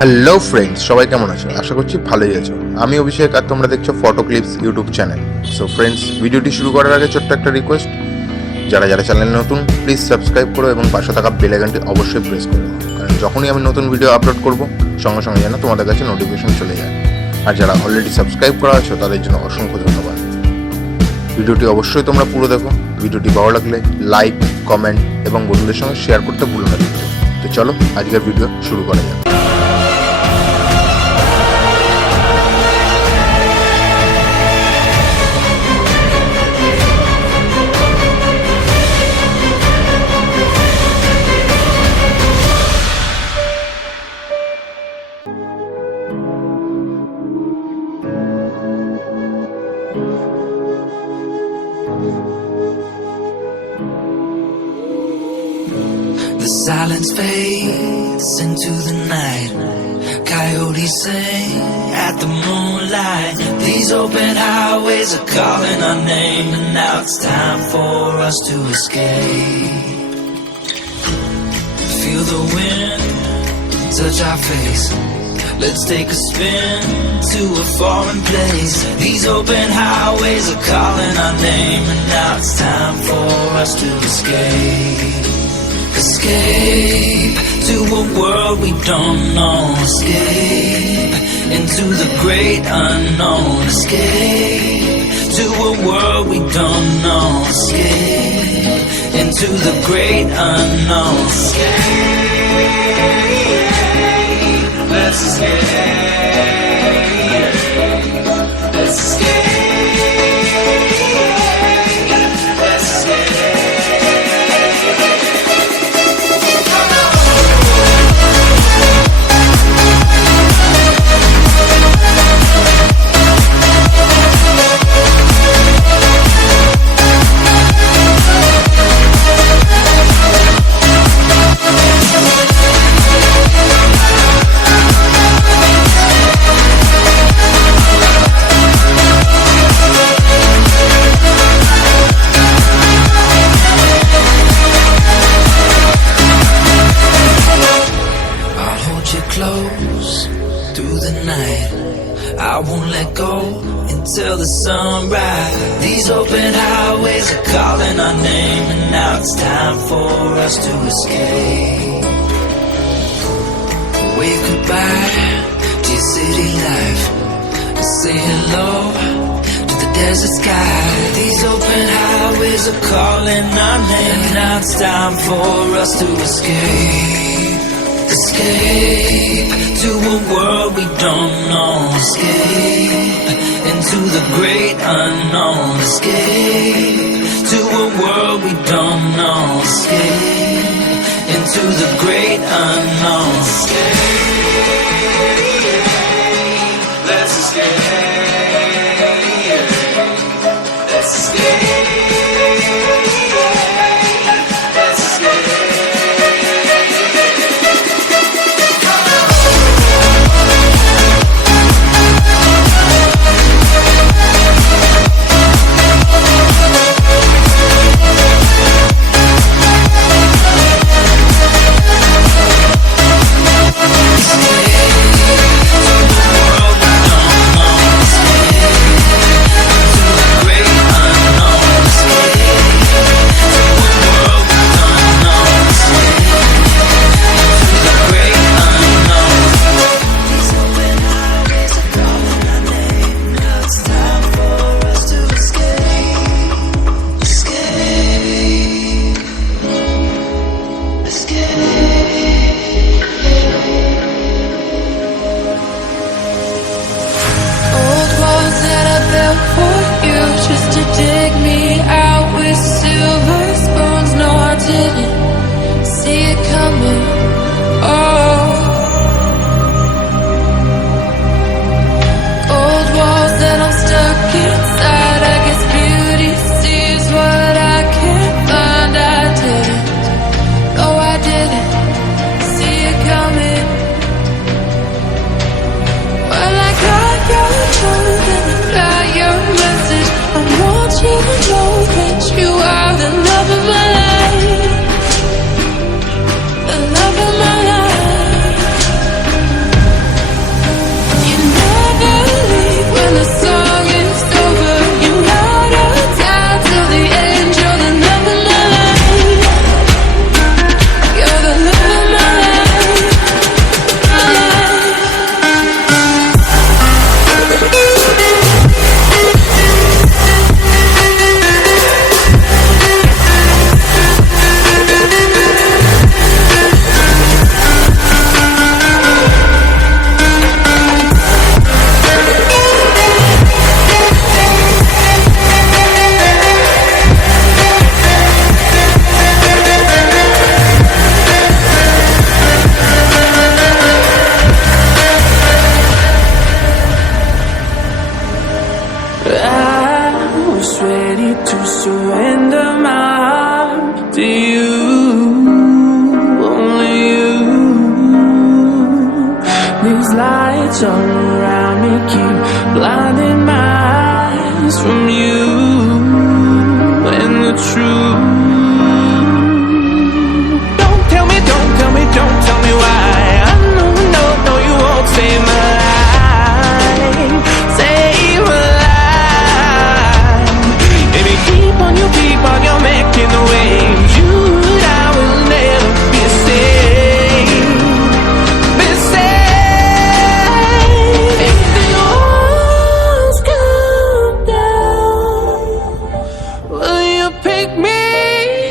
Hello friends, সবাই কেমন আছো? আশা করছি ভালোই আছো। আমি অভিষেক আর তোমরা দেখছো photo clips YouTube channel. So friends, ভিডিওটি শুরু করার আগে ছোট্ট একটা রিকোয়েস্ট, যারা যারা চ্যানেল নতুন প্লিজ সাবস্ক্রাইব করো এবং পাশে থাকা বেল আইকনটি অবশ্যই প্রেস করো, কারণ যখনই আমি নতুন ভিডিও আপলোড করব সঙ্গে সঙ্গে যেন তোমাদের কাছে নোটিফিকেশন চলে যায়। আর যারা অলরেডি সাবস্ক্রাইব করা আছো তাদের জন্য অসংখ্য ধন্যবাদ। ভিডিওটি অবশ্যই তোমরা পুরো দেখো। ভিডিওটি ভালো লাগলে লাইক, কমেন্ট এবং বন্ধুদের সঙ্গে শেয়ার করতে ভুলো না। তো চলো আজকের ভিডিও শুরু করা যাক। The silence fades into the night. Coyotes sing at the moonlight. These open highways are calling our name, and now it's time for us to escape. Feel the wind touch our face. Let's take a spin to a foreign place. These open highways are calling our name, and now it's time for us to escape. Escape to a world we don't know. Escape into the great unknown. Escape to a world we don't know. Escape into the great unknown. Escape, let's escape. Let's escape. Close through the night, I won't let go until the sunrise. These open highways are calling our name, and now it's time for us to escape. Wave goodbye to your city life and say hello to the desert sky. These open highways are calling our name, and now it's time for us to escape. Escape to a world we don't know. Escape into the great unknown. Escape to a world we don't know. Escape into the great unknown. Escape, let's escape. Let's escape. lights all around me keep blinding my eyes from you and the truth. Don't tell me, don't tell me, don't tell me why. I know, no, you won't save my life, save my life. Baby, keep on, you're making the waves. You and I will never be safe, be safe. If the walls come down, will you pick me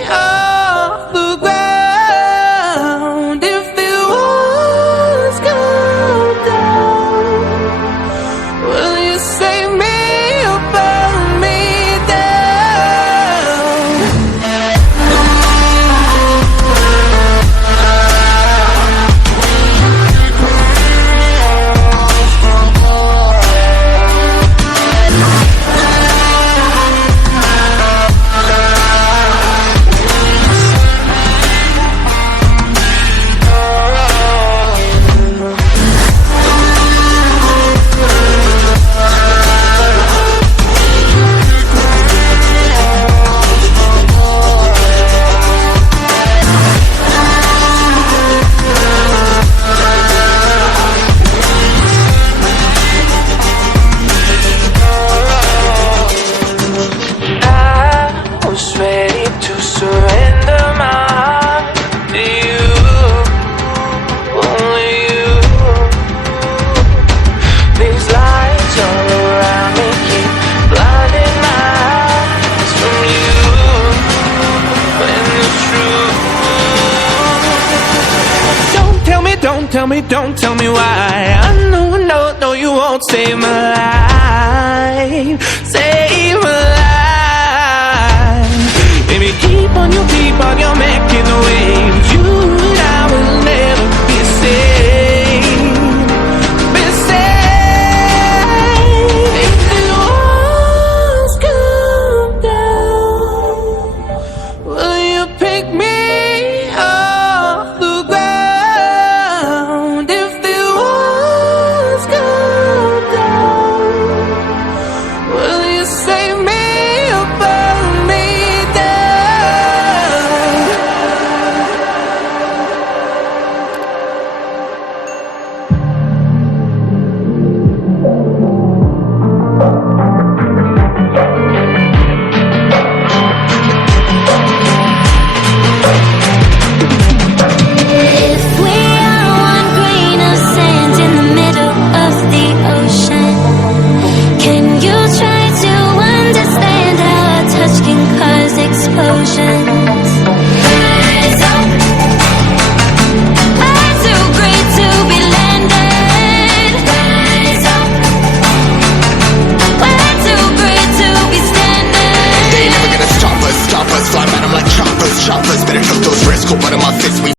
off the ground? If the walls come down, will you save me or burn me down? I was ready to surrender my heart to you, only you. These lights all around me keep blinding my eyes from you and the truth. Don't tell me, don't tell me, don't tell me why. I know, no, you won't save my life, save my life.